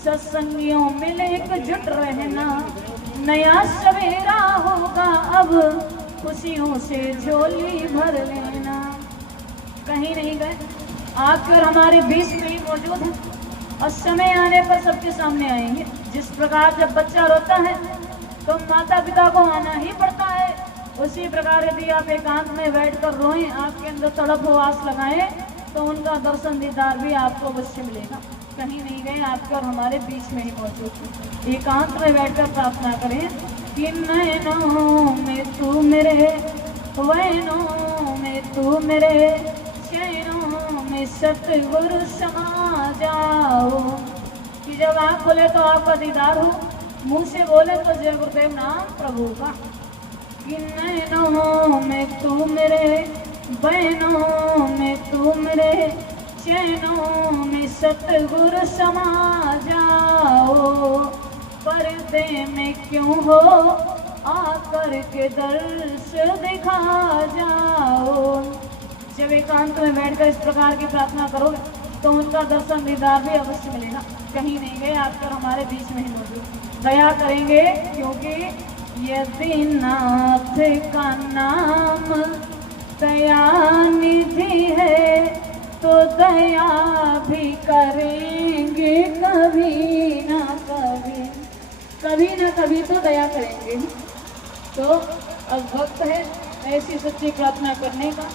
सत्संगियों मिले एकजुट रहना, नया सवेरा होगा अब खुशियों से झोली भर लेना। कहीं नहीं गए, आकर हमारे बीच में ही मौजूद है और समय आने पर सबके सामने आएंगे। जिस प्रकार जब बच्चा रोता है तो माता पिता को आना ही पड़ता है, उसी प्रकार यदि आप एकांत में बैठकर रोएं, आपके अंदर तड़प हो आस लगाएं, तो उनका दर्शन दीदार भी आपको अवश्य मिलेगा। कहीं नहीं गए, आपके और हमारे बीच में ही मौजूद है। एकांत में बैठकर प्रार्थना करें कि नैनों में तू मेरे, वैनों में तू मेरे, चैनों में सतगुरु समा जाओ। कि जब आप बोले तो आपका दीदार हो, मुंह से बोले तो जय गुरुदेव नाम प्रभु का। कि नैनों में तू मेरे, बैनों में तू मेरे, चैनों में सतगुरु समा जाओ। पर्दे में क्यों हो आकर के दर्श दिखा जाओ। जब एकांत में बैठकर इस प्रकार की प्रार्थना करोगे तो उनका दर्शन दीदार भी अवश्य मिलेगा। कहीं नहीं गए, आकर हमारे बीच में ही मौजूद। दया करेंगे क्योंकि यदि नाथ का नाम दया निधि है तो दया भी करेंगे कभी ना कभी, कभी ना कभी तो दया करेंगे। तो अब वक्त है ऐसी सच्ची प्रार्थना करने का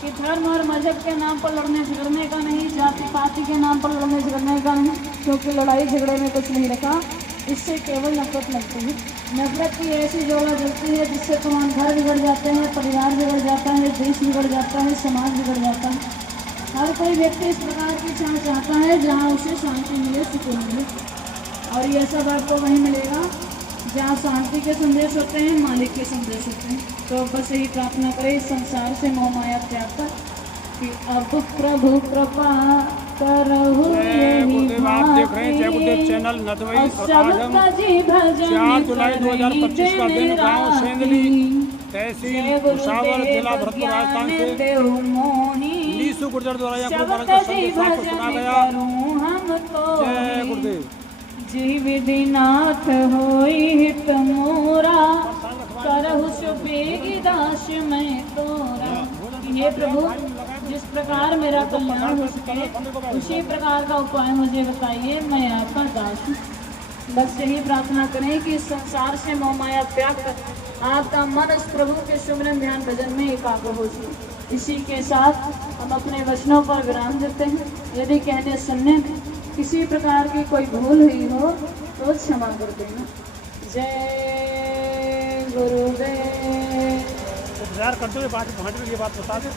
कि धर्म और मजहब के नाम पर लड़ने झगड़ने का नहीं, जाति पाति के नाम पर लड़ने झगड़ने का नहीं, क्योंकि लड़ाई झगड़े में कुछ नहीं रखा, इससे केवल नफरत लगती है। नफरत की ऐसी ज्वाला जलती है जिससे तमाम घर बिगड़ जाते हैं, परिवार बिगड़ जाता है, देश बिगड़ जाता है, समाज बिगड़ जाता है। हर कोई व्यक्ति इस प्रकार की चाह चाहता है जहाँ उसे शांति मिले, सुकून मिले, और ये सब आपको वहीं मिलेगा जहाँ शांति के संदेश होते हैं, मालिक के संदेश होते हैं। तो बस यही प्रार्थना करें इस संसार से मोह माया त्याग कर कि अब प्रभु कृपा करहु यही भांति, चैनल नदवई और सबका जी भजन 4 जुलाई 2025 का दिन गांव सेंदली तहसील भुसावल जिला भरतपुर राजस्थान से नीसू गुर्जर द्वारा यह गुरुवार सुना गया। जय गुरुदेव। जी विधिनाथ होई हित मोरा, करहु सुबेगी दास मैं तोरा। ये प्रभु जिस प्रकार मेरा कल्याण हो सके उसी प्रकार का उपाय मुझे बताइए, मैं आपका दास हूँ। बस यही प्रार्थना करें कि इस संसार से मोह माया त्याग कर आपका मन उस प्रभु के सुमिरन ध्यान भजन में एकाग्र हो जाए। इसी के साथ हम अपने वचनों पर विराम देते हैं। यदि कहने सुनने में किसी प्रकार की कोई भूल हुई हो तो क्षमा कर देना। जय गुरुदेव। इंतजार करते हुए बात ये बात बता दे।